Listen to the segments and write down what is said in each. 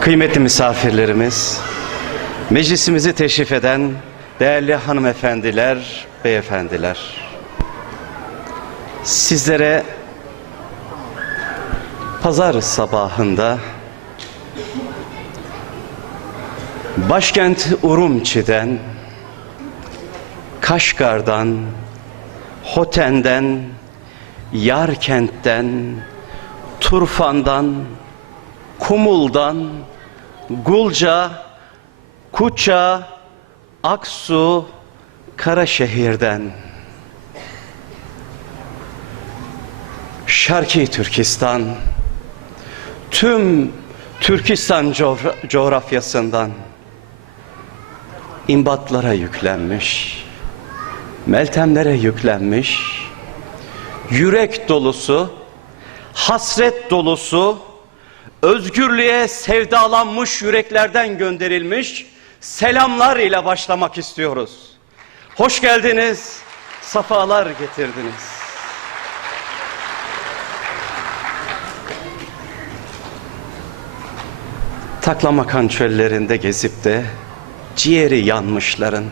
Kıymetli misafirlerimiz, meclisimizi teşrif eden değerli hanımefendiler, beyefendiler, sizlere pazar sabahında başkent Urumçi'den, Kaşgar'dan, Hoten'den, Yarkent'ten, Turfan'dan, Kumul'dan, Gulca, Kuça, Aksu, Karaşehir'den, Şarkı Türkistan, tüm Türkistan coğrafyasından imbatlara yüklenmiş, meltemlere yüklenmiş, yürek dolusu, hasret dolusu, özgürlüğe sevdalanmış yüreklerden gönderilmiş selamlar ile başlamak istiyoruz. Hoş geldiniz, safalar getirdiniz. Taklamakan çöllerinde gezip de ciğeri yanmışların,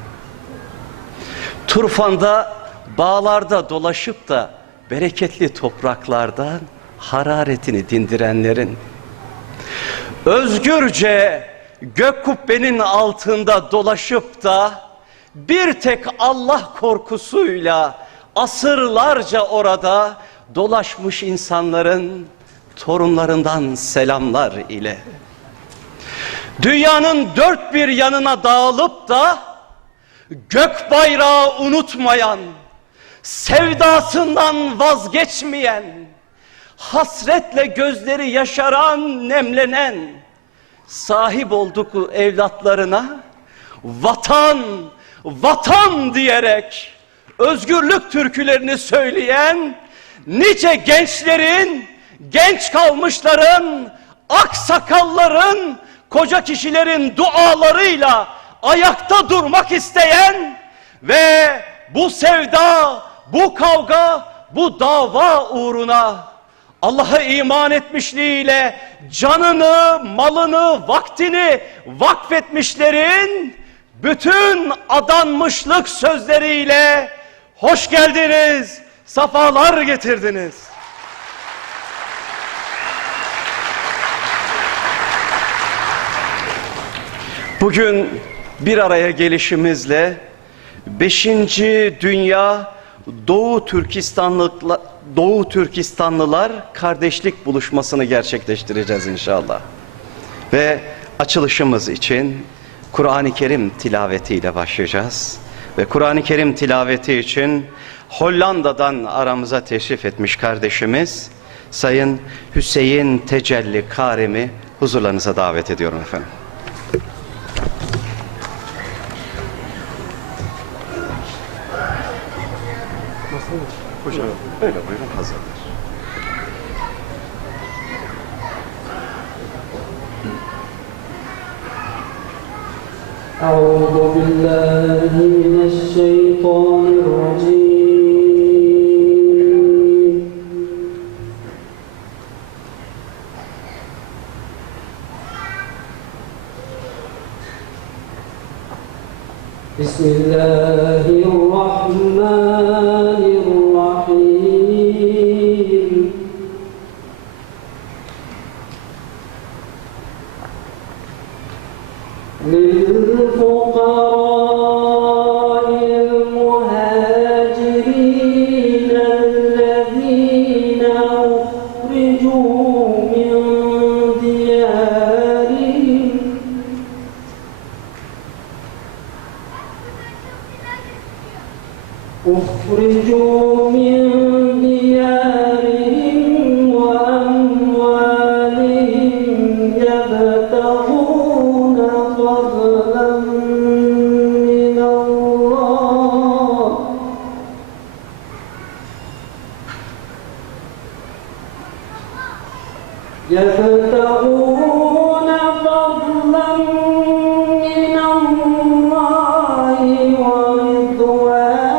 Turfan'da, bağlarda dolaşıp da bereketli topraklardan hararetini dindirenlerin, özgürce gök kubbenin altında dolaşıp da bir tek Allah korkusuyla asırlarca orada dolaşmış insanların torunlarından selamlar ile, dünyanın dört bir yanına dağılıp da gök bayrağı unutmayan, sevdasından vazgeçmeyen, hasretle gözleri yaşaran, nemlenen, sahip olduk evlatlarına vatan, vatan diyerek özgürlük türkülerini söyleyen nice gençlerin, genç kalmışların, aksakalların, koca kişilerin dualarıyla ayakta durmak isteyen ve bu sevda, bu kavga, bu dava uğruna Allah'a iman etmişliğiyle canını, malını, vaktini vakfetmişlerin bütün adanmışlık sözleriyle hoş geldiniz, safalar getirdiniz. Bugün bir araya gelişimizle 5. Dünya Doğu Türkistanlılar kardeşlik buluşmasını gerçekleştireceğiz inşallah. Ve açılışımız için Kur'an-ı Kerim tilavetiyle başlayacağız. Ve Kur'an-ı Kerim tilaveti için Hollanda'dan aramıza teşrif etmiş kardeşimiz Sayın Hüseyin Tecelli Karim'i huzurlarınıza davet ediyorum efendim. Hocam, böyle buyurun, hazırlar. Euzu billahi mineşşeytanirracim. Bismillahirrahmanirrahim. للفقراء المهاجرين الذين أخرجوا من ديارهم وأموالهم يبتغون فضلا من الله ورضوانا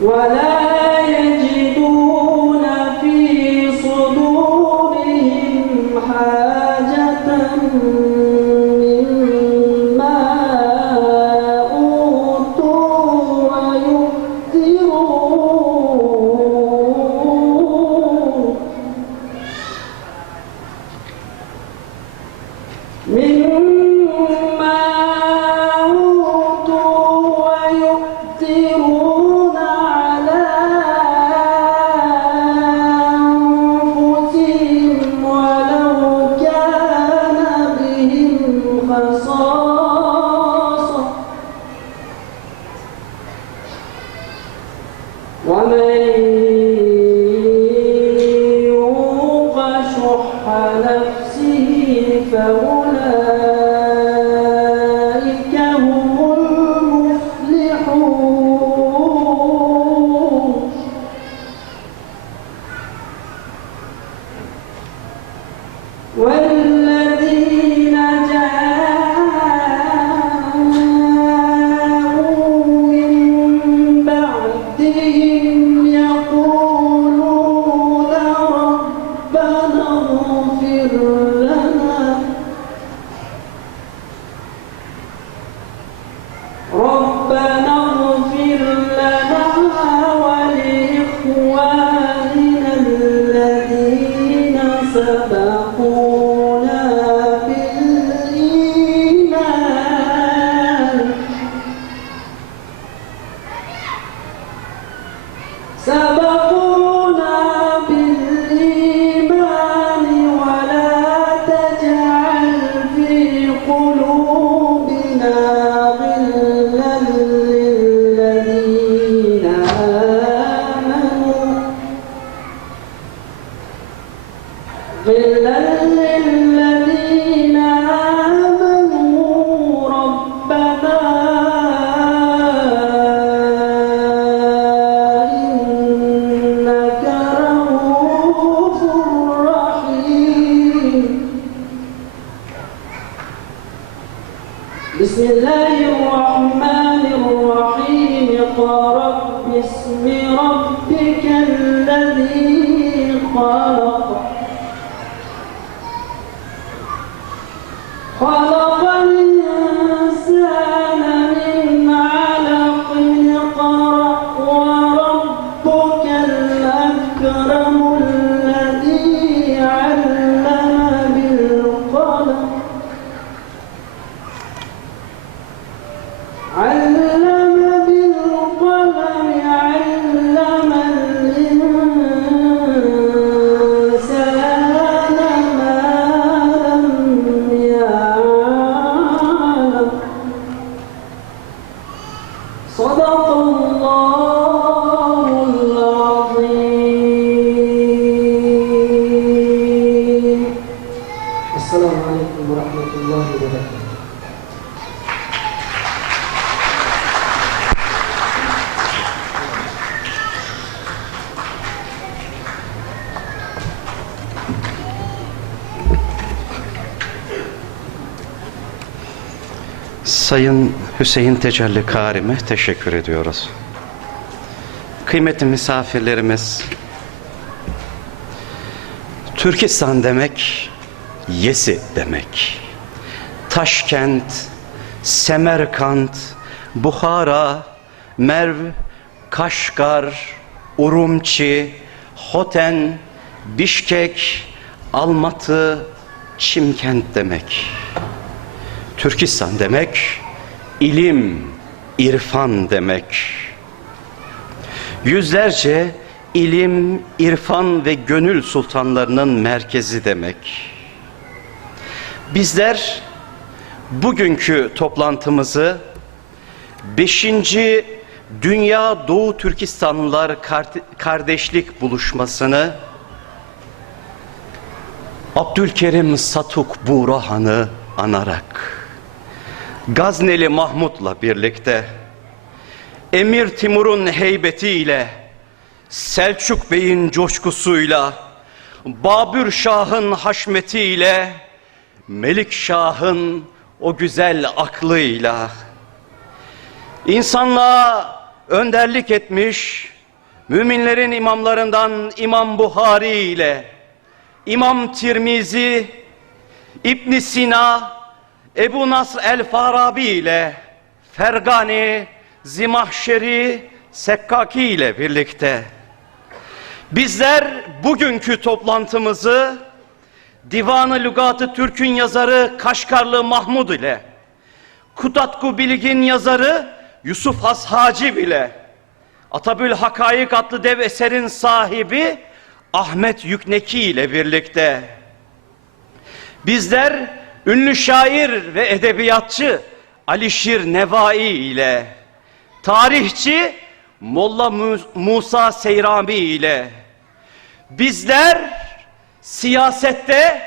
ولا يجدون في صدورهم حاجة مما أوتوا ويؤثرون على أنفسهم ولو كان بهم خصاصة ومن يوق شح نفسه فأولئك هم المفلحون والذين جاءوا من بعدهم يقولون ربنا اغفر لنا ولإخواننا الذين سبقونا بالإيمان ولا تجعل في قلوبنا غلا للذين آمنوا ربنا إنك رؤوف رحيم. بسم الله الرحمن الرحيم. اقرأ باسم ربك الذي خلق الإنسان من علق. اقرأ وربك الأكرم الذي علم بالقلم علم الإنسان ما لم يعلم. صدق الله العظيم. السلام عليكم ورحمة الله وبركاته. Sayın Hüseyin Tecelli Karim'e teşekkür ediyoruz. Kıymetli misafirlerimiz, Türkistan demek, Yesi demek. Taşkent, Semerkant, Buhara, Merv, Kaşgar, Urumçi, Hoten, Bişkek, Almatı, Çimkent demek. Türkistan demek, ilim, irfan demek. Yüzlerce ilim, irfan ve gönül sultanlarının merkezi demek. Bizler bugünkü toplantımızı 5. Dünya Doğu Türkistanlılar Kardeşlik Buluşması'nı Abdülkerim Satuk Burahan'ı anarak, Gazneli Mahmud'la birlikte, Emir Timur'un heybetiyle, Selçuk Bey'in coşkusuyla, Babür Şah'ın haşmetiyle, Melik Şah'ın o güzel aklıyla, insanlığa önderlik etmiş, müminlerin imamlarından İmam Buhari ile İmam Tirmizi, İbn Sina, Ebu Nasr el-Farabi ile Fergani, Zimahşeri, Sekkaki ile birlikte bizler bugünkü toplantımızı Divan-ı Lügat-ı Türk'ün yazarı Kaşgarlı Mahmud ile Kutatku Bilgin yazarı Yusuf Has Hacib ile Atabül Hakaik adlı dev eserin sahibi Ahmet Yükneki ile birlikte bizler ünlü şair ve edebiyatçı Alişir Nevai ile tarihçi Molla Musa Seyrami ile bizler siyasette,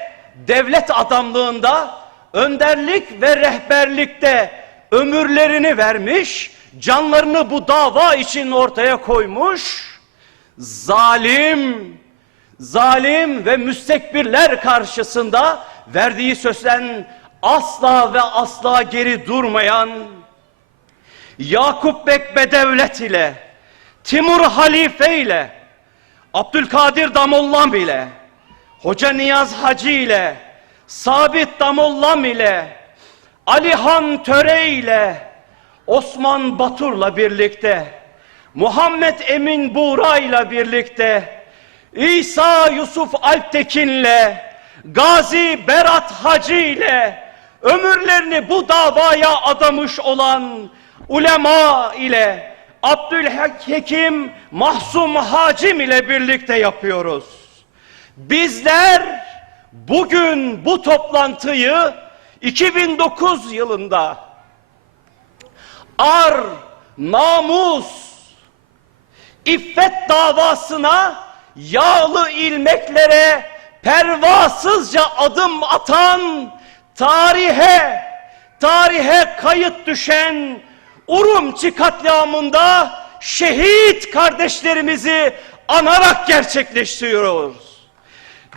devlet adamlığında, önderlik ve rehberlikte ömürlerini vermiş, canlarını bu dava için ortaya koymuş, zalim ve müstekbirler karşısında verdiği sözden asla ve asla geri durmayan Yakup Bek Bedevlet ile, Timur Halife ile, Abdülkadir Damollam ile, Hoca Niyaz Hacı ile, Sabit Damollam ile, Alihan Töre ile, Osman Batur'la birlikte, Muhammed Emin Buğra ile birlikte, İsa Yusuf Alptekin'le, Gazi Berat Hacı ile, ömürlerini bu davaya adamış olan ulema ile, Abdülhakim Mahsum Hacim ile birlikte yapıyoruz. Bizler bugün bu toplantıyı 2009 yılında ar, namus, iffet davasına yağlı ilmeklere pervasızca adım atan, tarihe kayıt düşen Urumçi katliamında şehit kardeşlerimizi anarak gerçekleştiriyoruz.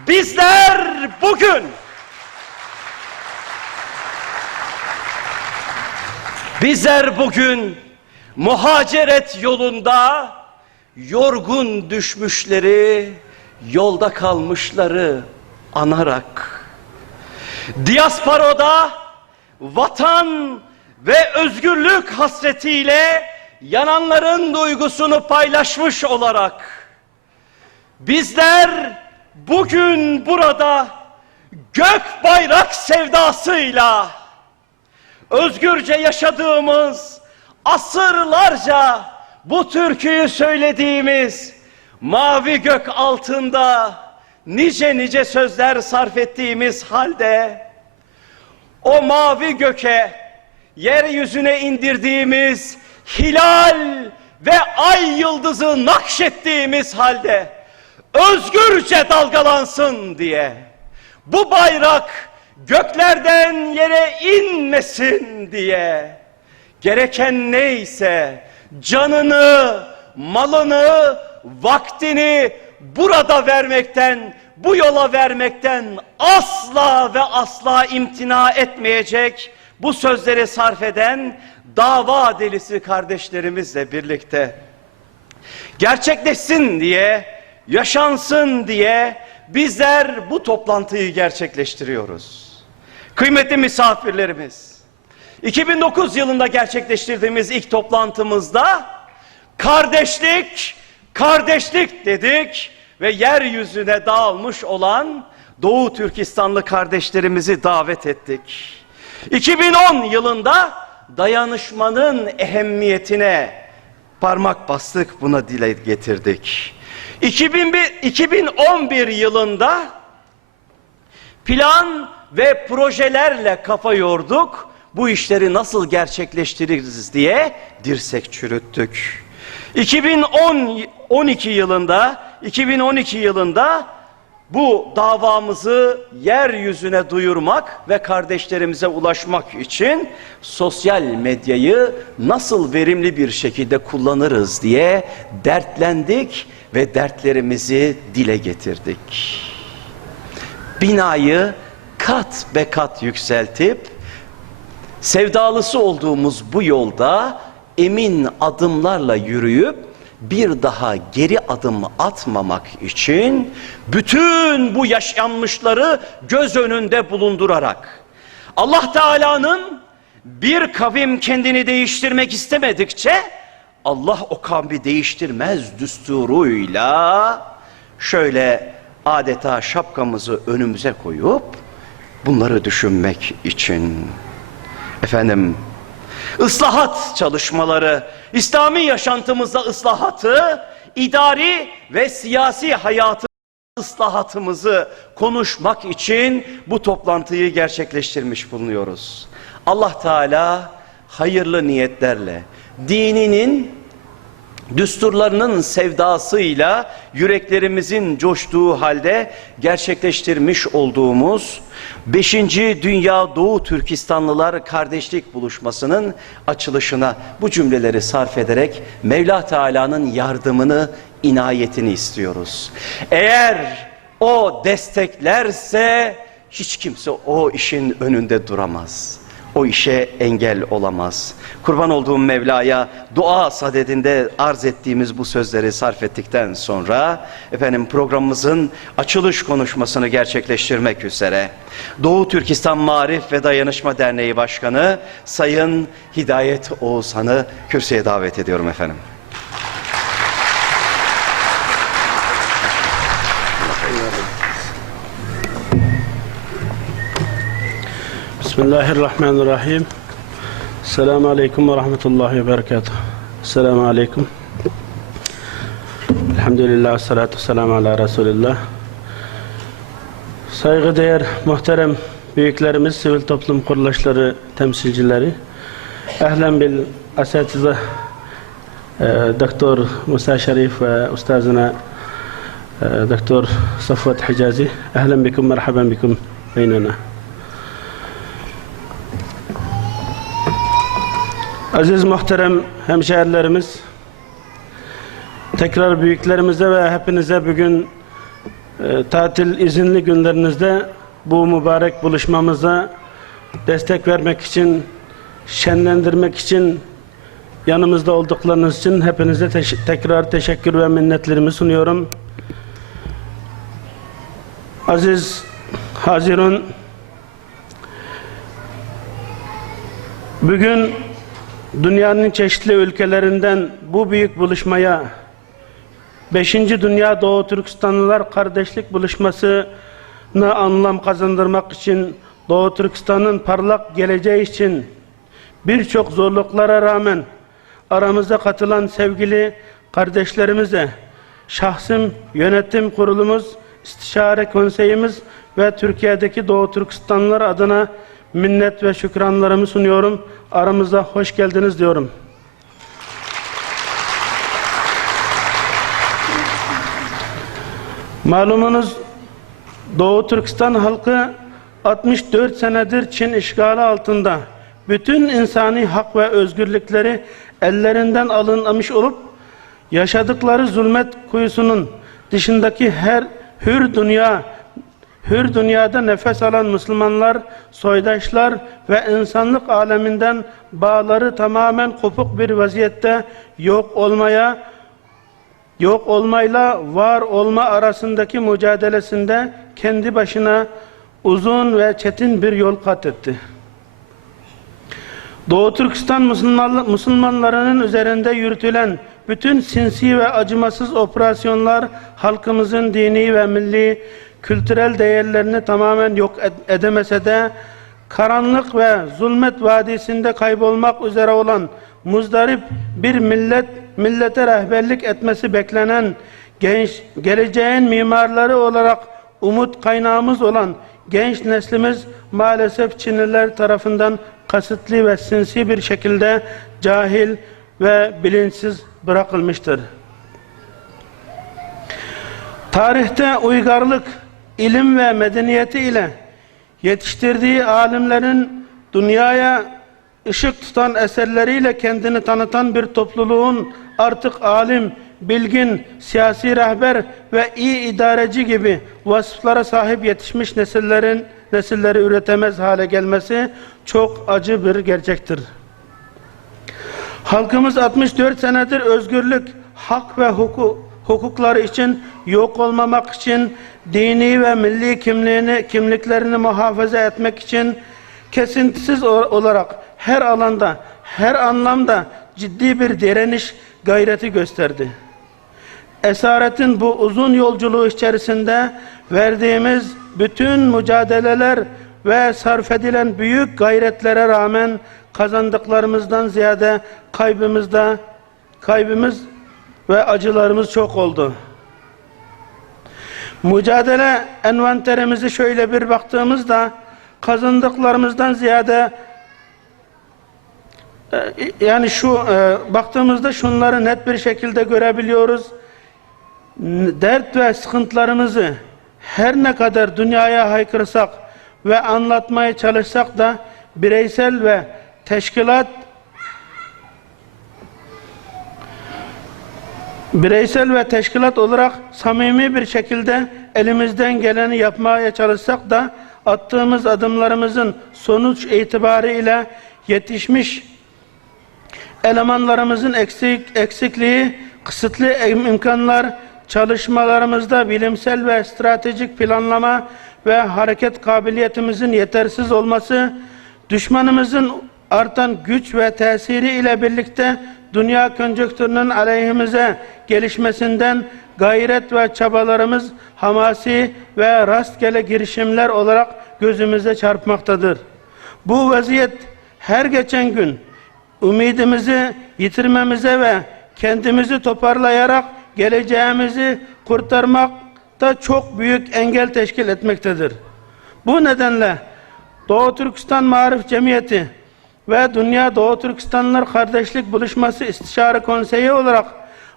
Bizler bugün muhaceret yolunda yorgun düşmüşleri, yolda kalmışları anarak, diasporada vatan ve özgürlük hasretiyle yananların duygusunu paylaşmış olarak bizler bugün burada gök bayrak sevdasıyla özgürce yaşadığımız, asırlarca bu türküyü söylediğimiz, mavi gök altında nice sözler sarf ettiğimiz halde o mavi göke, yeryüzüne indirdiğimiz hilal ve ay yıldızı nakşettiğimiz halde özgürce dalgalansın diye, bu bayrak göklerden yere inmesin diye gereken neyse canını, malını, vaktini burada vermekten, bu yola vermekten asla ve asla imtina etmeyecek, bu sözleri sarf eden dava delisi kardeşlerimizle birlikte gerçekleşsin diye, yaşansın diye bizler bu toplantıyı gerçekleştiriyoruz. Kıymetli misafirlerimiz, 2009 yılında gerçekleştirdiğimiz ilk toplantımızda kardeşlik dedik ve yeryüzüne dağılmış olan Doğu Türkistanlı kardeşlerimizi davet ettik. 2010 yılında dayanışmanın ehemmiyetine parmak bastık, buna dile getirdik. 2011 yılında plan ve projelerle kafa yorduk. Bu işleri nasıl gerçekleştiririz diye dirsek çürüttük. 2012 yılında bu davamızı yeryüzüne duyurmak ve kardeşlerimize ulaşmak için sosyal medyayı nasıl verimli bir şekilde kullanırız diye dertlendik ve dertlerimizi dile getirdik. Binayı kat be kat yükseltip sevdalısı olduğumuz bu yolda emin adımlarla yürüyüp bir daha geri adım atmamak için bütün bu yaşanmışları göz önünde bulundurarak Allah Teala'nın bir kavim kendini değiştirmek istemedikçe Allah o kavmi değiştirmez düsturuyla şöyle adeta şapkamızı önümüze koyup bunları düşünmek için efendim ıslahat çalışmaları, İslami yaşantımızda ıslahatı, idari ve siyasi hayatı ıslahatımızı konuşmak için bu toplantıyı gerçekleştirmiş bulunuyoruz. Allah Teala hayırlı niyetlerle dininin düsturlarının sevdasıyla yüreklerimizin coştuğu halde gerçekleştirmiş olduğumuz 5. Dünya Doğu Türkistanlılar Kardeşlik Buluşması'nın açılışına bu cümleleri sarf ederek Mevla Teala'nın yardımını, inayetini istiyoruz. Eğer o desteklerse hiç kimse o işin önünde duramaz. O işe engel olamaz. Kurban olduğum Mevla'ya dua sadedinde arz ettiğimiz bu sözleri sarf ettikten sonra efendim programımızın açılış konuşmasını gerçekleştirmek üzere Doğu Türkistan Marif ve Dayanışma Derneği Başkanı Sayın Hidayet Oğuzhan'ı kürsüye davet ediyorum efendim. Bismillahirrahmanirrahim. Selamun Aleyküm ve Rahmetullahi ve Berekatuhu. Selamun Aleyküm. Elhamdülillah, salatu selamu ala Resulillah. Saygıdeğer, muhterem büyüklerimiz, sivil toplum kuruluşları temsilcileri, ehlen bil asatize, Doktor Musa Şerif ve Ustazına Doktor Safvat Hicazi, ehlen bikum, merhaben bikum beynena. Aziz muhterem hemşehrilerimiz, tekrar büyüklerimize ve hepinize bugün tatil izinli günlerinizde bu mübarek buluşmamıza destek vermek için, şenlendirmek için, yanımızda olduklarınız için hepinize tekrar teşekkür ve minnetlerimi sunuyorum. Aziz Hazirun, bugün dünyanın çeşitli ülkelerinden bu büyük buluşmaya 5. Dünya Doğu Türkistanlılar Kardeşlik Buluşması'na anlam kazandırmak için, Doğu Türkistan'ın parlak geleceği için birçok zorluklara rağmen aramıza katılan sevgili kardeşlerimize, şahsım, yönetim kurulumuz, istişare konseyimiz ve Türkiye'deki Doğu Türkistanlılar adına minnet ve şükranlarımı sunuyorum. Aramıza hoş geldiniz diyorum. Malumunuz Doğu Türkistan halkı 64 senedir Çin işgali altında, bütün insani hak ve özgürlükleri ellerinden alınmış olup yaşadıkları zulmet kuyusunun dışındaki her hür dünyada nefes alan Müslümanlar, soydaşlar ve insanlık aleminden bağları tamamen kopuk bir vaziyette yok olmayla var olma arasındaki mücadelesinde kendi başına uzun ve çetin bir yol kat etti. Doğu Türkistan Müslümanlarının üzerinde yürütülen bütün sinsi ve acımasız operasyonlar halkımızın dini ve milli kültürel değerlerini tamamen yok edemese de karanlık ve zulmet vadisinde kaybolmak üzere olan muzdarip bir millete rehberlik etmesi beklenen geleceğin mimarları olarak umut kaynağımız olan genç neslimiz maalesef Çinliler tarafından kasıtlı ve sinsi bir şekilde cahil ve bilinçsiz bırakılmıştır. Tarihte uygarlık, ilim ve medeniyeti ile yetiştirdiği alimlerin dünyaya ışık tutan eserleriyle kendini tanıtan bir topluluğun artık alim, bilgin, siyasi rehber ve iyi idareci gibi vasıflara sahip yetişmiş nesilleri üretemez hale gelmesi çok acı bir gerçektir. Halkımız 64 senedir özgürlük, hak ve hukukları için, yok olmamak için, dini ve milli kimliklerini muhafaza etmek için kesintisiz olarak her alanda, her anlamda ciddi bir direniş gayreti gösterdi. Esaretin bu uzun yolculuğu içerisinde verdiğimiz bütün mücadeleler ve sarf edilen büyük gayretlere rağmen kazandıklarımızdan ziyade kaybımız ve acılarımız çok oldu. Mücadele envanterimizi şöyle bir baktığımızda kazandıklarımızdan ziyade baktığımızda şunları net bir şekilde görebiliyoruz. Dert ve sıkıntılarımızı her ne kadar dünyaya haykırsak ve anlatmaya çalışsak da bireysel ve teşkilat olarak samimi bir şekilde elimizden geleni yapmaya çalışsak da attığımız adımlarımızın sonuç itibariyle yetişmiş elemanlarımızın eksikliği, kısıtlı imkanlar, çalışmalarımızda bilimsel ve stratejik planlama ve hareket kabiliyetimizin yetersiz olması, düşmanımızın artan güç ve tesiri ile birlikte dünya konjonktürünün aleyhimize gelişmesinden gayret ve çabalarımız hamasi ve rastgele girişimler olarak gözümüze çarpmaktadır. Bu vaziyet her geçen gün ümidimizi yitirmemize ve kendimizi toparlayarak geleceğimizi kurtarmakta çok büyük engel teşkil etmektedir. Bu nedenle Doğu Türkistan Maarif Cemiyeti ve Dünya Doğu Türkistanlılar Kardeşlik Buluşması İstişare Konseyi olarak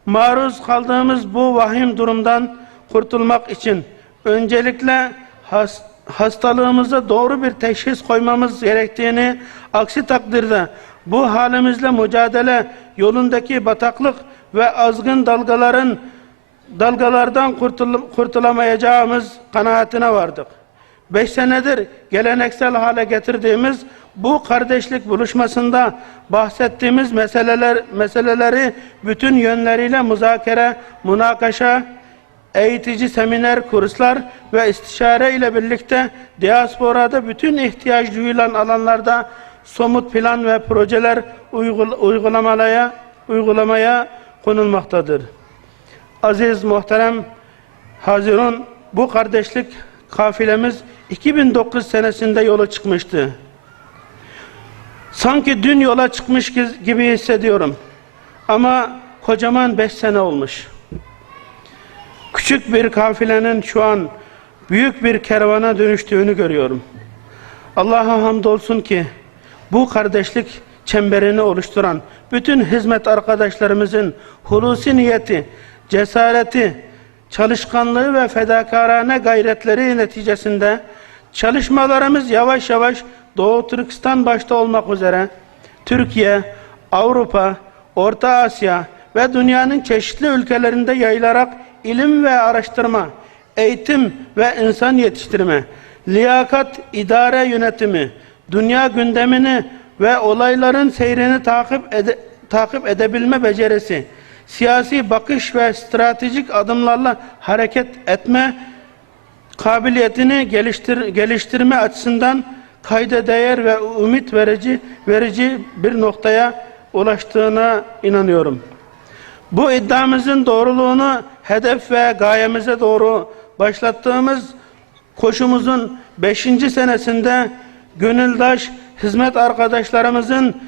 maruz kaldığımız bu vahim durumdan kurtulmak için öncelikle hastalığımıza doğru bir teşhis koymamız gerektiğini, aksi takdirde bu halimizle mücadele yolundaki bataklık ve azgın dalgalardan kurtulamayacağımız kanaatine vardık. 5 senedir geleneksel hale getirdiğimiz bu kardeşlik buluşmasında bahsettiğimiz meseleleri bütün yönleriyle müzakere, münakaşa, eğitici seminer, kurslar ve istişare ile birlikte diasporada bütün ihtiyaç duyulan alanlarda somut plan ve projeler uygulamaya konulmaktadır. Aziz, muhterem Hazirun, bu kardeşlik kafilemiz 2009 senesinde yola çıkmıştı. Sanki dün yola çıkmış gibi hissediyorum. Ama kocaman 5 sene olmuş. Küçük bir kafilenin şu an büyük bir kervana dönüştüğünü görüyorum. Allah'a hamdolsun ki bu kardeşlik çemberini oluşturan bütün hizmet arkadaşlarımızın hulusi niyeti, cesareti, çalışkanlığı ve fedakarane gayretleri neticesinde çalışmalarımız yavaş yavaş Doğu Türkistan başta olmak üzere Türkiye, Avrupa, Orta Asya ve dünyanın çeşitli ülkelerinde yayılarak ilim ve araştırma, eğitim ve insan yetiştirme, liyakat, idare yönetimi, dünya gündemini ve olayların seyrini takip edebilme becerisi, siyasi bakış ve stratejik adımlarla hareket etme kabiliyetini geliştirme açısından kayda değer ve ümit verici bir noktaya ulaştığına inanıyorum. Bu iddiamızın doğruluğunu hedef ve gayemize doğru başlattığımız koşumuzun 5. senesinde gönüldaş hizmet arkadaşlarımızın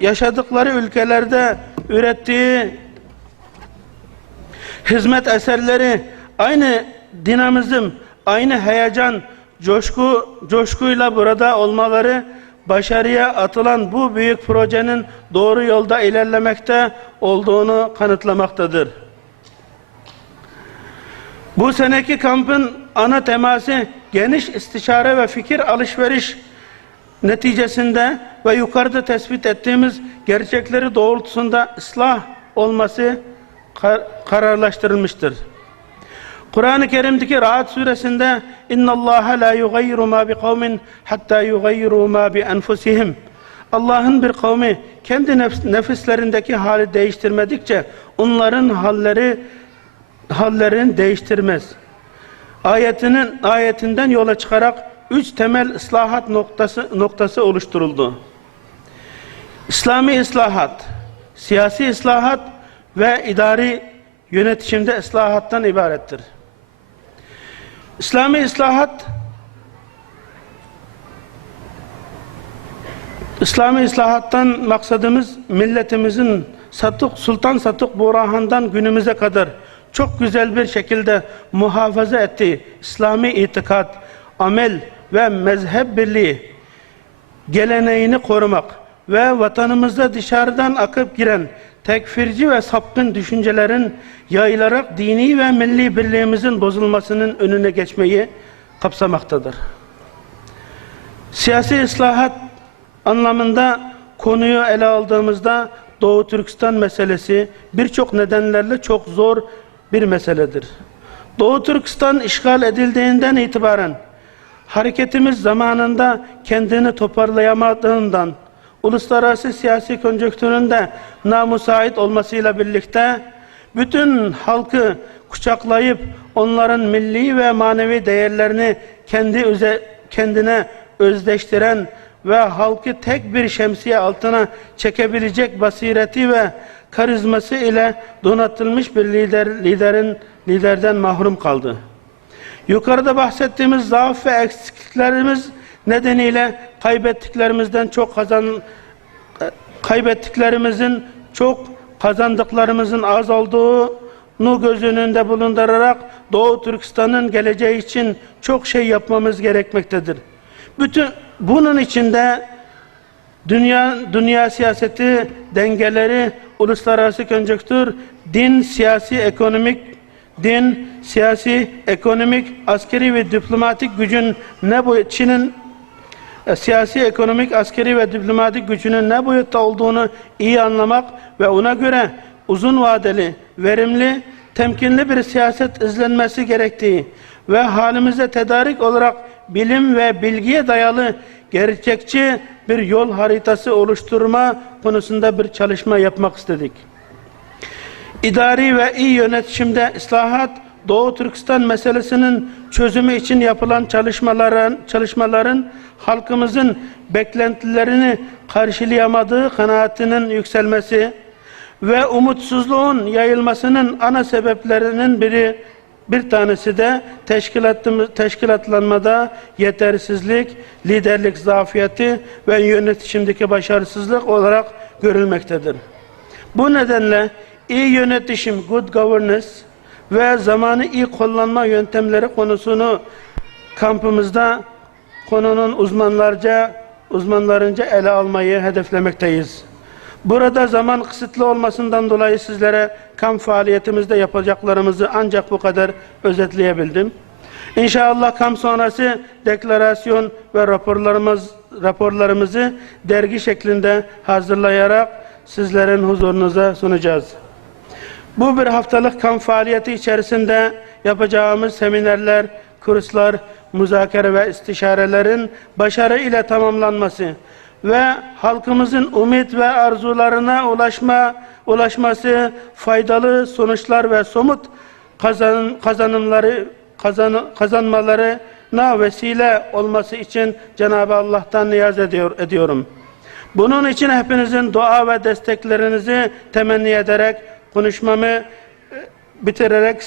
yaşadıkları ülkelerde ürettiği hizmet eserleri aynı dinamizm, aynı heyecan, coşkuyla burada olmaları başarıya atılan bu büyük projenin doğru yolda ilerlemekte olduğunu kanıtlamaktadır. Bu seneki kampın ana teması geniş istişare ve fikir alışveriş neticesinde ve yukarıda tespit ettiğimiz gerçekleri doğrultusunda ıslah olması kararlaştırılmıştır. Kur'an-ı Kerim'deki Ra'd suresinde "İnnallâhe lâ yugayyiru mâ bi kavmin hattâ yugayyiru mâ bi enfusihim." Allah'ın bir kavmi kendi nefislerindeki hali değiştirmedikçe onların hallerini değiştirmez. Ayetinden yola çıkarak 3 temel ıslahat noktası oluşturuldu. İslami ıslahat, siyasi ıslahat ve idari yönetişimde ıslahattan ibarettir. İslami ıslahattan maksadımız milletimizin Sultan Satuk Burahan'dan günümüze kadar çok güzel bir şekilde muhafaza ettiği İslami itikat, amel ve mezhep birliği geleneğini korumak ve vatanımızda dışarıdan akıp giren tekfirci ve sapkın düşüncelerin yayılarak dini ve milli birliğimizin bozulmasının önüne geçmeyi kapsamaktadır. Siyasi ıslahat anlamında konuyu ele aldığımızda Doğu Türkistan meselesi birçok nedenlerle çok zor bir meseledir. Doğu Türkistan işgal edildiğinden itibaren hareketimiz zamanında kendini toparlayamadığından, uluslararası siyasi konjonktürün de namüsait olmasıyla birlikte bütün halkı kucaklayıp onların milli ve manevi değerlerini kendine özdeştiren ve halkı tek bir şemsiye altına çekebilecek basireti ve karizması ile donatılmış bir liderden mahrum kaldı. Yukarıda bahsettiğimiz zaaf ve eksikliklerimiz nedeniyle kaybettiklerimizin çok, kazandıklarımızın az olduğunu göz önünde bulundurarak Doğu Türkistan'ın geleceği için çok şey yapmamız gerekmektedir. Bunun içinde dünya siyaseti dengeleri, uluslararası konjonktür, siyasi, ekonomik, askeri ve diplomatik gücün ne boyutta olduğunu iyi anlamak ve ona göre uzun vadeli, verimli, temkinli bir siyaset izlenmesi gerektiği ve halimize tedarik olarak bilim ve bilgiye dayalı gerçekçi bir yol haritası oluşturma konusunda bir çalışma yapmak istedik. İdari ve iyi yönetişimde ıslahat, Doğu Türkistan meselesinin çözümü için yapılan çalışmaların halkımızın beklentilerini karşılayamadığı kanaatinin yükselmesi ve umutsuzluğun yayılmasının ana sebeplerinin bir tanesi de teşkilatlanmada yetersizlik, liderlik zafiyeti ve yönetişimdeki başarısızlık olarak görülmektedir. Bu nedenle iyi yönetişim, good governance ve zamanı iyi kullanma yöntemleri konusunu kampımızda konunun uzmanlarınca ele almayı hedeflemekteyiz. Burada zaman kısıtlı olmasından dolayı sizlere kamp faaliyetimizde yapacaklarımızı ancak bu kadar özetleyebildim. İnşallah kamp sonrası deklarasyon ve raporlarımızı dergi şeklinde hazırlayarak sizlerin huzurunuza sunacağız. Bu bir haftalık kamp faaliyeti içerisinde yapacağımız seminerler, kurslar, müzakere ve istişarelerin başarı ile tamamlanması ve halkımızın umut ve arzularına ulaşması, faydalı sonuçlar ve somut kazanmalarına vesile olması için Cenab-ı Allah'tan niyaz ediyorum. Bunun için hepinizin dua ve desteklerinizi temenni ederek konuşmamı bitirerek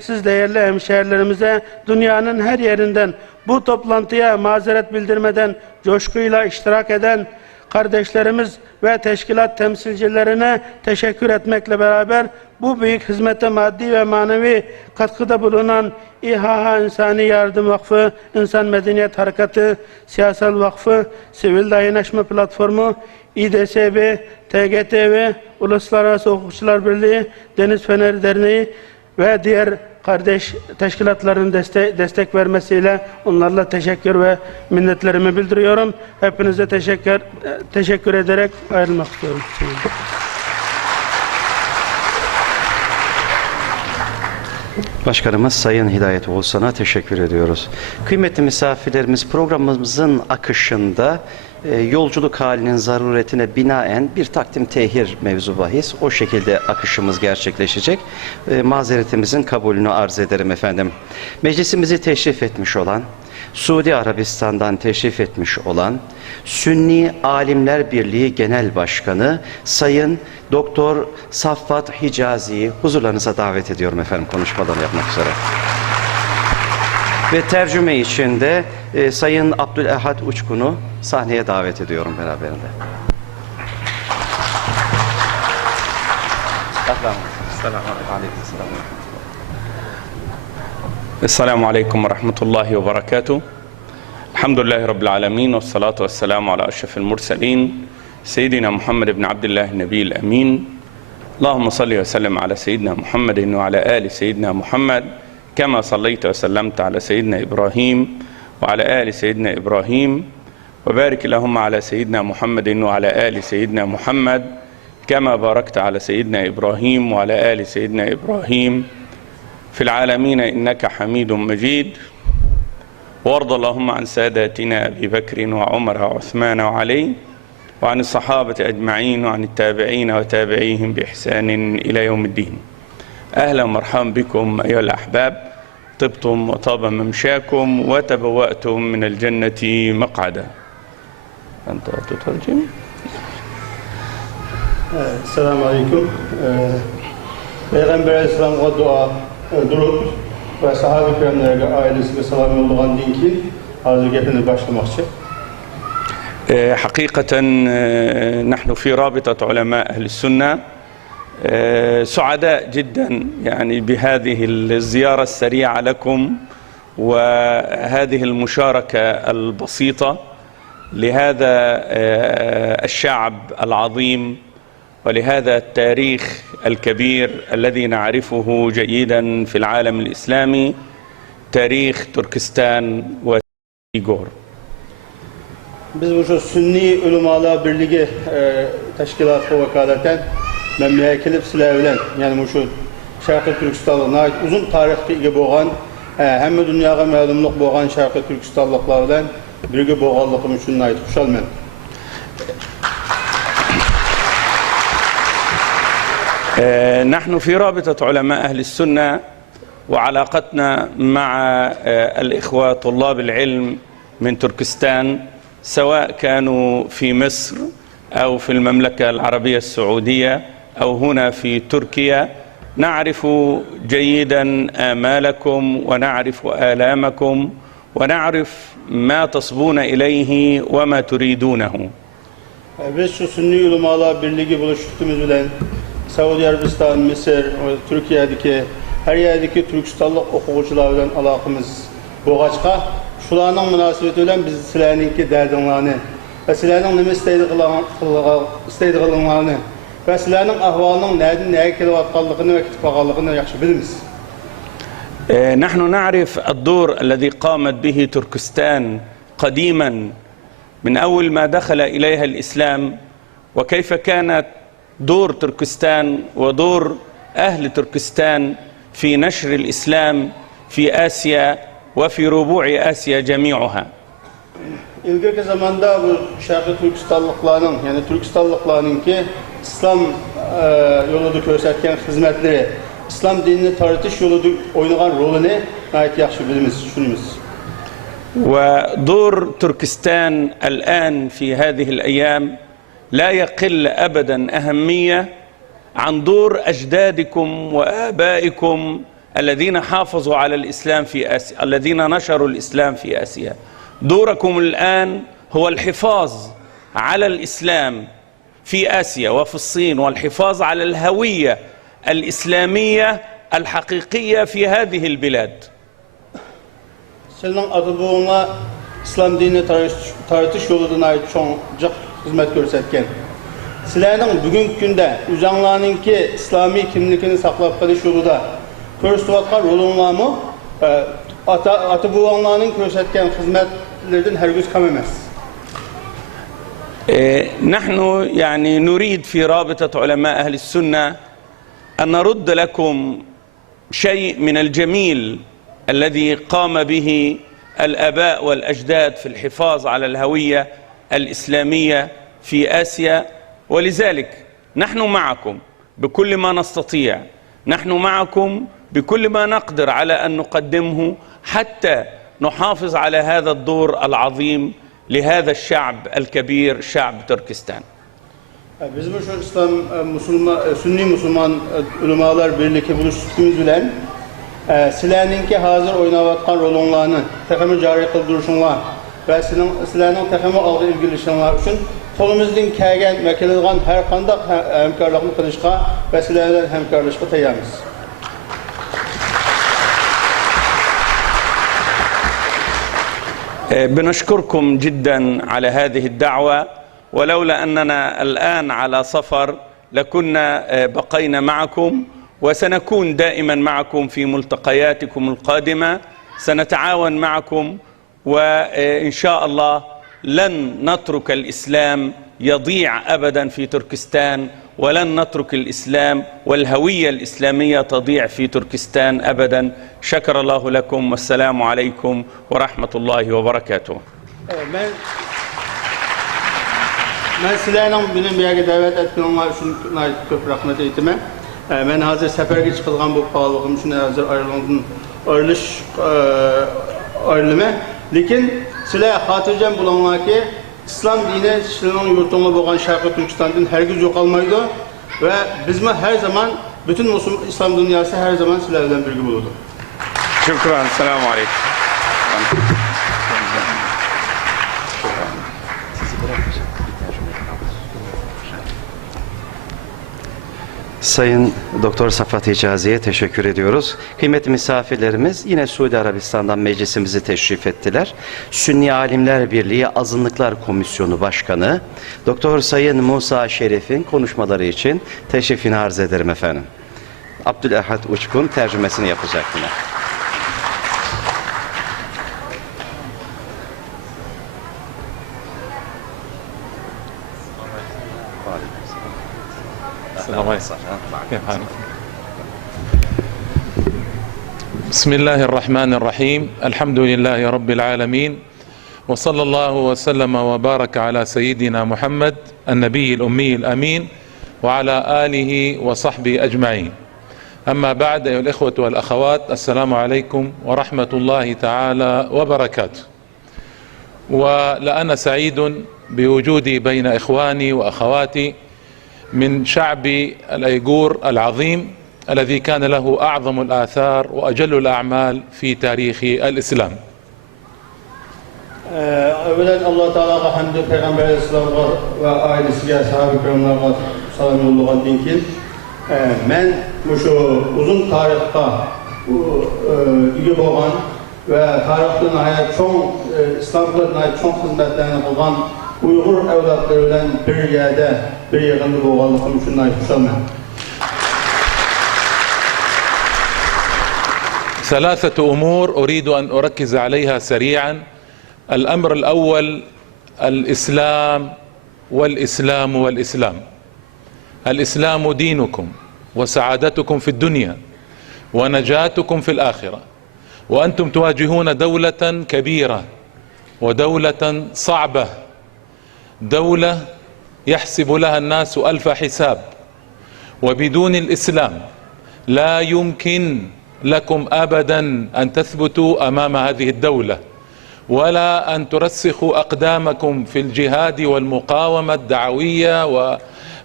siz değerli hemşehrilerimize dünyanın her yerinden bu toplantıya mazeret bildirmeden coşkuyla iştirak eden kardeşlerimiz ve teşkilat temsilcilerine teşekkür etmekle beraber bu büyük hizmete maddi ve manevi katkıda bulunan İHA İnsani Yardım Vakfı, İnsan Medeniyet Harekatı, Siyasal Vakfı, Sivil Dayanışma Platformu, İDSB, TGTV, Uluslararası Hukukçular Birliği, Deniz Feneri Derneği ve diğer kardeş teşkilatların destek vermesiyle onlarla teşekkür ve minnetlerimi bildiriyorum. Hepinize teşekkür ederek ayrılmak istiyorum. Başkanımız Sayın Hidayet Oğuzhan'a teşekkür ediyoruz. Kıymetli misafirlerimiz, programımızın akışında yolculuk halinin zaruretine binaen bir takdim tehir mevzu bahis. O şekilde akışımız gerçekleşecek. Mazeretimizin kabulünü arz ederim efendim. Meclisimizi teşrif etmiş olan, Suudi Arabistan'dan teşrif etmiş olan Sünni Alimler Birliği Genel Başkanı Sayın Doktor Saffat Hicazi'yi huzurlarınıza davet ediyorum efendim, konuşmalarını yapmak üzere. Ve tercüme için de Sayın Abdülehad Uçkun'u sahneye davet ediyorum beraberinde. Esselamu Aleyküm ve Rahmetullahi ve Berekatuhu. Elhamdülillahi Rabbil Alemin ve salatu ve selamu ala eşrefil murselin Seyyidina Muhammed ibn Abdillah Nebiyyil Emin. Allahümme salli ve sellem ala Seyyidina Muhammedin ve ala ali Seyyidina Muhammed kema sallayte ve sellemte ala Seyyidina İbrahim ve ala ali Seyyidina İbrahim ve barik Allahümme ala Seyyidina Muhammedin ve ala ali Seyyidina Muhammed kema barakte ala Seyyidina İbrahim ve ala ali Seyyidina İbrahim في العالمين إنك حميد مجيد وارض اللهم عن ساداتنا أبي بكر وعمر وعثمان وعلي وعن الصحابة أجمعين وعن التابعين وتابعيهم بإحسان إلى يوم الدين. أهلا ومرحبا بكم أيها الأحباب، طبتم وطاب ممشاكم وتبوأتم من الجنة مقعدا. أنت تترجم؟ Selamun Aleyküm. Peygamber Aleyhisselam'a dua durup ve sahabe-i kiramlarga ailesiga salam yollagandan keyin hozir gapini boshlamoqchi. حقيقة نحن في رابطة علماء أهل السنة سعداء جدا يعني بهذه الزيارة السريعة لكم وهذه المشاركة البسيطة لهذا الشعب العظيم ولهذا التاريخ الكبير الذي نعرفه جيدا في العالم الإسلامي، تاريخ تركستان وإيغور. Biz bu Sünni Ulemalar Birliği teşkilatı vakaleten memlekeye kelip sizler bilen, yani bu Şarkı Türkistan'da uzun tarihte ega bo'lgan, hamma dunyoga ma'lumlik bo'lgan Şarkı Türkistanlıklar bilan birga bo'lganligim uchun aytib xushalman. نحن في رابطة علماء أهل السنة وعلاقتنا مع الإخوة طلاب العلم من تركستان سواء كانوا في مصر أو في المملكة العربية السعودية أو هنا في تركيا نعرف جيدا آمالكم ونعرف آلامكم ونعرف ما تصبون إليه وما تريدونه. Biz şu Sünni Ulemalar Birliği buluştuğumuz bilen Suudi Arabistan, Mısır, Türkiye'deki her yerdeki Türkistanlık okuyucular bilen alakamız boğaçka. Şularının münasebeti bilen biz sizlerinki derdinlerini ve sizlerin nime isteydiğinlerini ve sizlerin ahvalının nereden neye kelivatkallıkını ve kitapkallıkını yaxşı biliriz. نحن نعرف الدور الذي قامت به تركستان قديما من أول ما دخل إليها الإسلام وكيف كانت دور تركستان ودور أهل تركستان في نشر الإسلام في آسيا وفي ربوع آسيا جميعها. İlgili zamanda bu Şarkı Türkistanlıklarının, yani Türkistanlıklarının ki İslam yolunda gösterken hizmetleri, İslam dinini tartış yolunda oynayan rolünü gayet yaxşı biliriz, düşünürüz. ودور تركستان الآن في هذه الأيام لا يقل أبدا أهمية عن دور أجدادكم وآبائكم الذين حافظوا على الإسلام في آسيا، الذين نشروا الإسلام في آسيا. دوركم الآن هو الحفاظ على الإسلام في آسيا وفي الصين والحفاظ على الهوية الإسلامية الحقيقية في هذه البلاد. Senin adıboğuna İslam dinini tartış yoluna ait çoğunca hizmet gösterken sizlerin bugünkü günde üzerlerindeki İslami kimlikini saklap kalış yolunda körüstüvatlar rolunlar mı atıboğanlarının gösterken hizmetlerden her gün kam emez. نحن يعني نريد في رابطة علماء أهل السنة أن نرد لكم شيء من الجميل الذي قام به الآباء والأجداد في الحفاظ على الهوية الإسلامية في آسيا. ولذلك نحن معكم بكل ما نستطيع، نحن معكم بكل ما نقدر على أن نقدمه حتى نحافظ على هذا الدور العظيم لهذا الشعب الكبير، شعب تركستان. Bizim şu İslam Sünni Müslüman ulemalar birlikte buluştuğumuz bilen sizlerninki hazır oynayatkan rolunlarını tekemi cari kıldırışınlar ve sizlerinin tekemi algı ilgilişinler için kolumuzdan kelgen mekelilgan her kandak hemkarlıkını kılışka ve sizlerle hemkarlıkı teyamiz. بنشكركم جدا على هذه الدعوة، ولولا أننا الآن على سفر لكنا بقينا معكم، وسنكون دائما معكم في ملتقياتكم القادمة. سنتعاون معكم، وإن شاء الله لن نترك الإسلام يضيع أبدا في تركستان، ولن نترك الإسلام والهوية الإسلامية تضيع في تركستان أبدا. شكر الله لكم، والسلام عليكم ورحمة الله وبركاته. Ben sizlerden benim bir yere davet ettiğim için çok rahmet ettim. Ben hazır seferge çıkılgan bu pahalılığım için hazır ayrılma. Lakin sizler hatırlayacağım bulanlar ki İslam dini sizlerin yurtunda boğan Şarkı Türkistan'dan herkes yok almaydı ve bizim her zaman bütün Müslüman İslam dünyası her zaman sizlerden birlikte bulundu. Şükran. Selamun Aleyküm. Sayın Doktor Safat Hicazi'ye teşekkür ediyoruz. Kıymetli misafirlerimiz yine Suudi Arabistan'dan meclisimizi teşrif ettiler. Sünni Alimler Birliği Azınlıklar Komisyonu Başkanı Doktor Sayın Musa Şerif'in konuşmaları için teşrifini arz ederim efendim. Abdülahad Uçkun tercümesini yapacak yine. بسم الله الرحمن الرحيم. الحمد لله رب العالمين، وصلى الله وسلم وبارك على سيدنا محمد النبي الأمي الأمين وعلى آله وصحبه أجمعين. أما بعد، أيها الإخوة والأخوات، السلام عليكم ورحمة الله تعالى وبركاته. ولأنا سعيد بوجودي بين إخواني وأخواتي من شعب الأيغور العظيم الذي كان له أعظم الآثار وأجل الأعمال في تاريخ الإسلام. Evvelen Allah Teala'ya hamdü, Peygamber Aleyhisselam'a ve ailesiyle, sahabe-i kiramlarına salam yolluğa dinkin. Ben şu uzun tarihte iyi olan ve tarihten hayat çok İslam'da hayat çok hizmetlerini kılgan Uygur evlatlarıyla bir yerde bir yığında boğalıkım için ayıpsam. ثلاثة أمور أريد أن أركز عليها سريعا. الأمر الأول الإسلام والإسلام والإسلام. الإسلام دينكم وسعادتكم في الدنيا ونجاتكم في الآخرة، وأنتم تواجهون دولة كبيرة ودولة صعبة، دولة يحسب لها الناس ألف حساب، وبدون الإسلام لا يمكن لكم أبدا أن تثبتوا أمام هذه الدولة، ولا أن ترسخوا أقدامكم في الجهاد والمقاومة الدعوية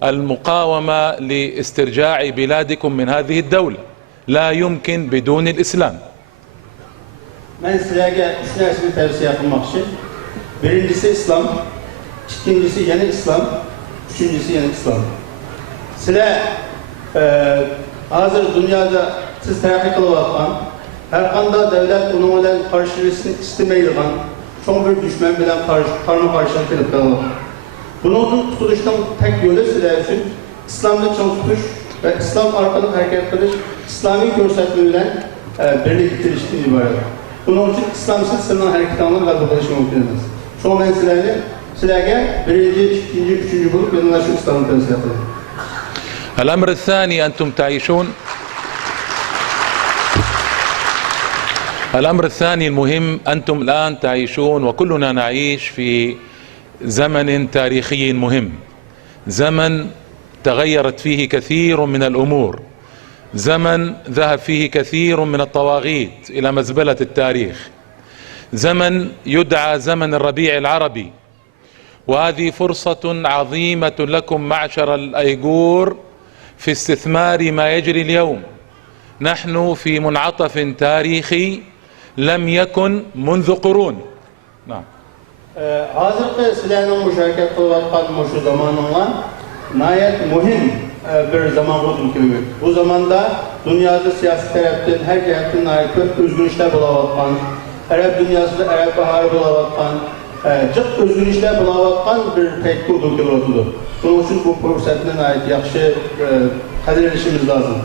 والمقاومة لاسترجاع بلادكم من هذه الدولة. لا يمكن بدون الإسلام. Ben sizlere üç dersini tavsiye yapmak için. Birincisi İslam, ikincisi yeni İslam, üçüncüsü yeni İslam. Sizler hazır dünyada siz terakki kılıvatkan, her kanda devlet bunun ile karşılığını istemeydiğen çok bir düşman bilen karma karşılık edip kalır. Bunun tutuluştan tek yolu sizler için İslam'da çok tutuş ve İslam arkadan hareket kılış, İslami görsetmeyle birlik getirişten ibaret. Bunun için İslamsız sınırdan hareket almak ve bakılış mümkün edemez. Şu an ben sizlerle birinci, ikinci, üçüncü bulup yanına şu İslam'ı tavsiye yapalım. الأمر الثاني أنتم تعيشون الأمر الثاني المهم، أنتم الآن تعيشون وكلنا نعيش في زمن تاريخي مهم، زمن تغيرت فيه كثير من الأمور، زمن ذهب فيه كثير من الطواغيت إلى مزبلة التاريخ، زمن يدعى زمن الربيع العربي. وهذه فرصة عظيمة لكم معشر الأيغور في استثمار ما يجري اليوم. نحن في منعطف تاريخي لم يكن منذ قرون. نعم. Hazırki sizlerinin müşereket kılıvatkan şu zamanınla nayet mühim bir zaman buldum gibi. Bu zamanda dünyada siyasi taraftan her cihetten nayet özgür işler bulavatkan, Arap dünyasında Arap baharı bulavatkan, çok özgür işler bulavatkan bir tek buldum gibi oldu. Bunun için bu fırsatına nayet yakışı kadir edişimiz lazım.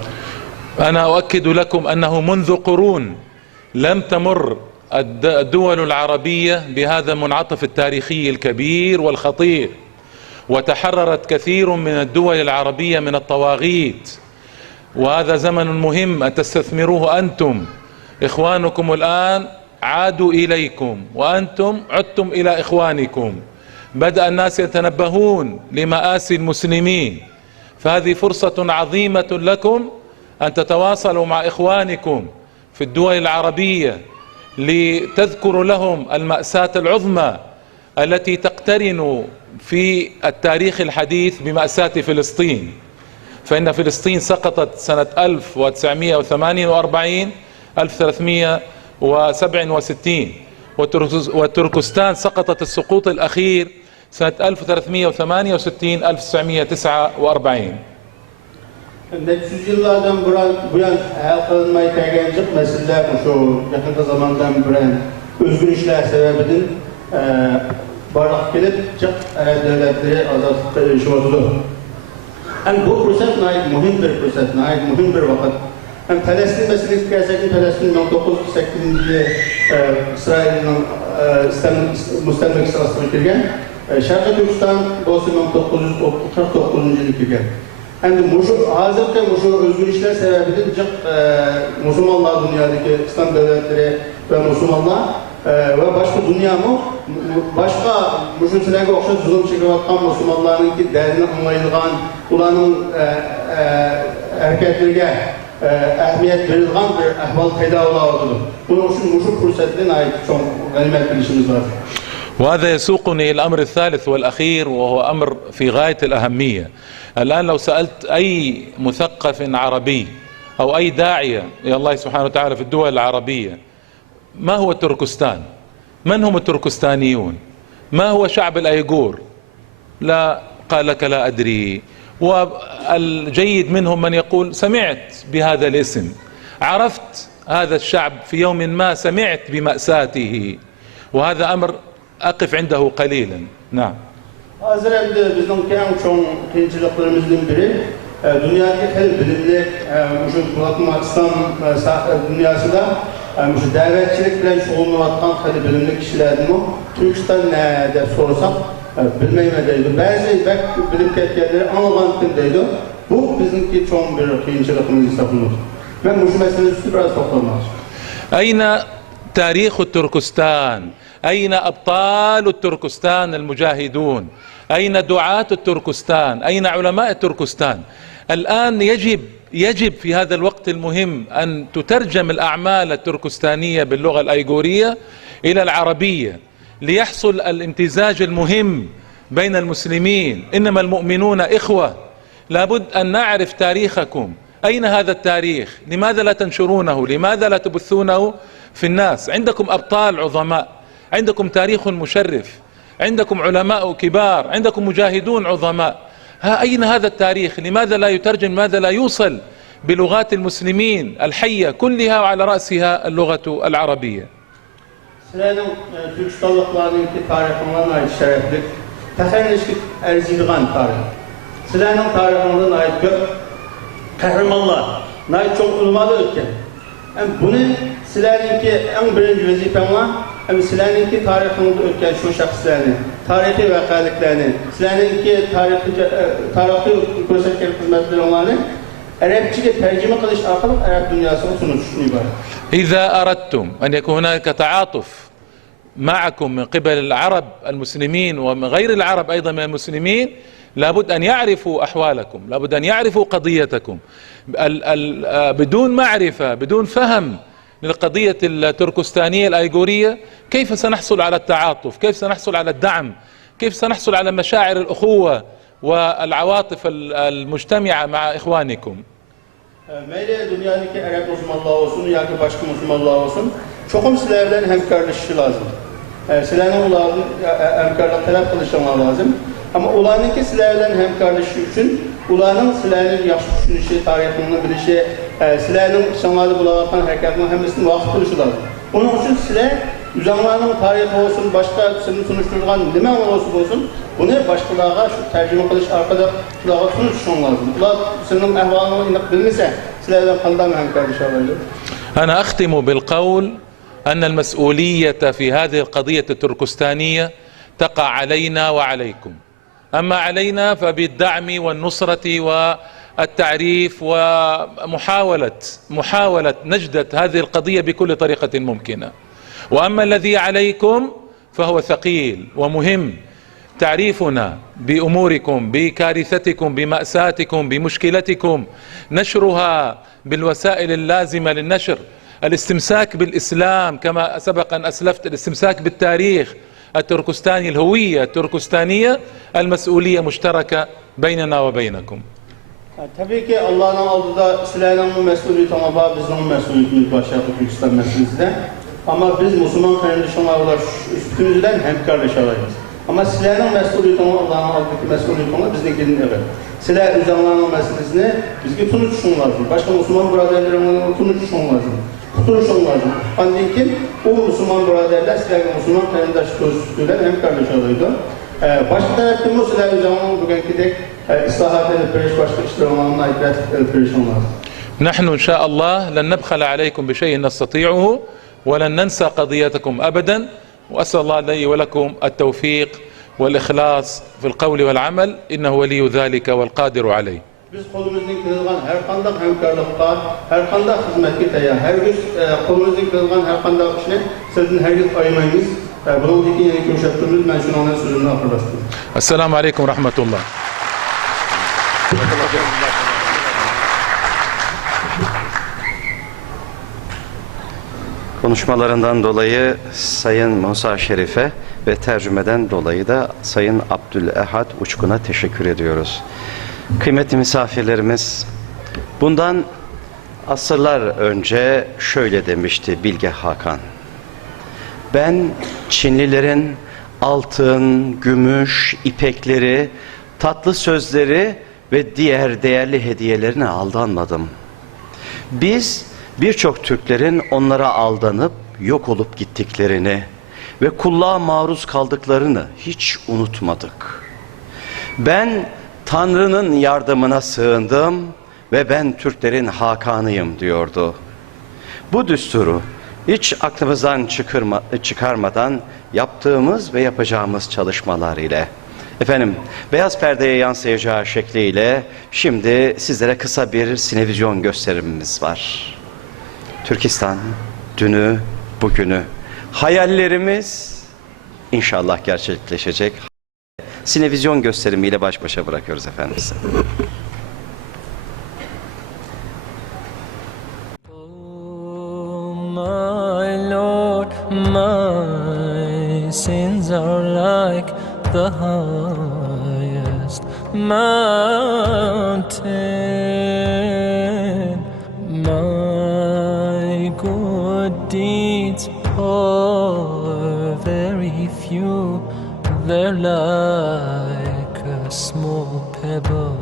أنا أؤكد لكم أنه منذ قرون لم تمر الدول العربية بهذا المنعطف التاريخي الكبير والخطير، وتحررت كثير من الدول العربية من الطواغيت، وهذا زمن مهم أن تستثمروه. أنتم إخوانكم الآن عادوا إليكم وأنتم عدتم إلى إخوانكم، بدأ الناس يتنبهون لمآسي المسلمين، فهذه فرصة عظيمة لكم أن تتواصلوا مع إخوانكم في الدول العربية لتذكروا لهم المأساة العظمى التي تقترن في التاريخ الحديث بمأساة فلسطين. فإن فلسطين سقطت سنة 1948 1367، وتركستان سقطت السقوط الأخير سنة 1368 1949. Neticesiz yıllardan bu yan hayal kılınmayı tergencik meseleler şu yakın zamandan özgür işler sebebidir bardak gelip çok devletleri azaltıp şu oldu. Hem bu fırsat mühim bir fırsat, mühim bir vakit. Hem Palestin meselesi gerçekten Palestin 1948'de İsrail'in müstemlik sırasına girgen, Şarkı Türkistan dolayısıyla 1949 yılı girgen. Hem de hazırda özgür işler sebebidir Müslümanlar dünyadaki İslam devletleri ve Müslümanlar ve başka dünya mı başka müşriklerge okşar zulüm çekivatkan Müslümanların ki değerini anlayılgan ulanın hareketlerine ehemmiyet verilgan bir ahval peyda olacaktır. Bunun için müşrik fırsatına ait çok ganimet bir işimiz var. وهذا يسوقني إلى الأمر الثالث والأخير، وهو أمر في غاية الأهمية. الآن لو سألت أي مثقف عربي أو أي داعية إلى الله سبحانه وتعالى في الدول العربية ما هو تركستان؟ من هم التركستانيون؟ ما هو شعب الأيغور؟ لا، قال لك لا أدري. والجيد منهم من يقول سمعت بهذا الاسم، عرفت هذا الشعب في يوم ما، سمعت بمأساته، وهذا أمر أقف عنده قليلا. نعم. Hazır evde bizim en çok kıyıcılıklarımızın biri dünyadaki her bilimli İslam dünyasında davetçilik bilen şoğulunatkan her bilimli kişilerden Türkistan ne de sorsak bilmeyemedeydi. Bazı bilim ketkenleri anlamakındaydı. Bu bizimki çok bir kıyıcılıkımız hesaplanır. Ben bu meselesi biraz toplamak. أين تاريخ التركستان؟ أين أبطال التركستان المجاهدون؟ أين دعاة التركستان؟ أين علماء التركستان؟ الآن يجب في هذا الوقت المهم أن تترجم الأعمال التركستانية باللغة الأيغورية إلى العربية ليحصل الامتزاج المهم بين المسلمين. إنما المؤمنون إخوة. لابد أن نعرف تاريخكم. أين هذا التاريخ؟ لماذا لا تنشرونه؟ لماذا لا تبثونه في الناس؟ عندكم أبطال عظماء، عندكم تاريخ مشرف، عندكم علماء كبار، عندكم مجاهدون عظماء. أين هذا التاريخ؟ لماذا لا يترجم؟ لماذا لا يوصل بلغات المسلمين الحية كلها وعلى رأسها اللغة العربية؟ Sizlerin Türkistanlıklarının ki tarihine ait şereflik, tehrişlik erzilgan tarih. Sizlerin tarihine ait kahramanlar, ait çok ulmalı ötken. Bunu sizlerin ki en birinci vazifemle sizlerin ki tarihinde ötken şu şahslarını, tarihi vakaliklerini, sizlerin ki tarihi gösterken hizmetleri onları Arapçı'ya tercüme kılış arkalık Arap dünyasına sunuşunu ibaret. إذا أردتم أن يكون هناك تعاطف معكم من قبل العرب المسلمين ومن غير العرب أيضا من المسلمين لابد أن يعرفوا أحوالكم، لابد أن يعرفوا قضيتكم. بدون معرفة، بدون فهم للقضية التركستانية الأيغورية كيف سنحصل على التعاطف؟ كيف سنحصل على الدعم؟ كيف سنحصل على مشاعر الأخوة والعواطف المجتمعة مع إخوانكم؟ Meyle dünyadaki Arap Müslümanlar olsun ya ki başka Müslümanlar olsun, çokum sizlerden hemkarlaşışı lazım. Sizlerden onların hemkarlık talep kılışmaları lazım. Ama onlarınki sizlerden hemkarlaşışı için, onların sizlerden yaxşı düşünüşü, tarihini bilişi, sizlerden insanlarda bulağıtan harekatının hemesinin vakit kılışı lazım. Onun için sizler, uzanlarının tarihi olsun, başka senin sunuşturduğun ne olsun, bunu başkalarına şu tercüme kılış arkada kulağa sunuşun lazım. Kulağa senin ehvalını inip bilmese, sizlerden kandan hemkarlaşarlar. أنا أختم بالقول أن المسؤولية في هذه القضية التركستانية تقع علينا وعليكم. أما علينا فبالدعم والنصرة والتعريف ومحاولة نجدة هذه القضية بكل طريقة ممكنة. وأما الذي عليكم فهو ثقيل ومهم، تعريفنا بأموركم، بكارثتكم، بمأساتكم، بمشكلتكم، نشرها بالوسائل اللازمة للنشر، الاستمساك بالإسلام كما سبق أن أسلفت، الاستمساك بالتاريخ التركستاني، الهوية التركستانية، المسؤولية مشتركة بيننا وبينكم. Tabii ki Allah'ın aldığı sizlerin mesuliyeti ama bizim mesuliyetimiz başlayalım Türkistan meselesinde. Ama biz Müslüman kardeşlerle üstümüzden hemkarlaşalıyız. Ama sizlerin mesuliyeti Allah'ın aldığı mesuliyeti bizimkinin evet. Sizler üzerlerinin meselesini bizimki tunuşun lazım. Başka Müslüman braderlerin tunuşun lazım. Tutuluşun lazım. Ancak o Müslüman braderler sizlerin Müslüman kardeşlerle hemkarlaşalıydı. Başka tarafta sizler üzerlerinin bugünkü de إصلاحات البريش واشتغلنا إجراءات البريش الله. نحن إن شاء الله لن نبخل عليكم بشيء نستطيعه ولن ننسى قضيتكم أبدا، وأسأل الله لي ولكم التوفيق والإخلاص في القول والعمل، إنه ولي ذلك والقادر عليه. Biz kolumuzdan kırılgan her kandak hemkarlıkta, her kandak hizmetki taya, her gün kolumuzdan kırılgan her kandak işine sizin her gün ayırmayınız. Bunun için yeni görüştüğümüz ben şunu onun sözünü hatırlattım. Esselamu Aleyküm ve Rahmetullah. Konuşmalarından dolayı Sayın Musa Şerif'e ve tercümeden dolayı da Sayın Abdülehad Uçkun'a teşekkür ediyoruz. Kıymetli misafirlerimiz, bundan asırlar önce şöyle demişti Bilge Hakan. Ben Çinlilerin altın, gümüş, ipekleri, tatlı sözleri ve diğer değerli hediyelerine aldanmadım. Biz birçok Türklerin onlara aldanıp yok olup gittiklerini ve kulluğa maruz kaldıklarını hiç unutmadık. Ben Tanrı'nın yardımına sığındım ve ben Türklerin Hakanıyım diyordu. Bu düsturu hiç aklımızdan çıkarmadan yaptığımız ve yapacağımız çalışmalar ile efendim beyaz perdeye yansıyacağı şekliyle şimdi sizlere kısa bir sinevizyon gösterimimiz var. Türkistan, dünü, bugünü, hayallerimiz inşallah gerçekleşecek. Sinevizyon gösterimiyle baş başa bırakıyoruz efendim size. Oh my Lord, my sins are like the highest mountain. My good deeds are very few. They're like a small pebble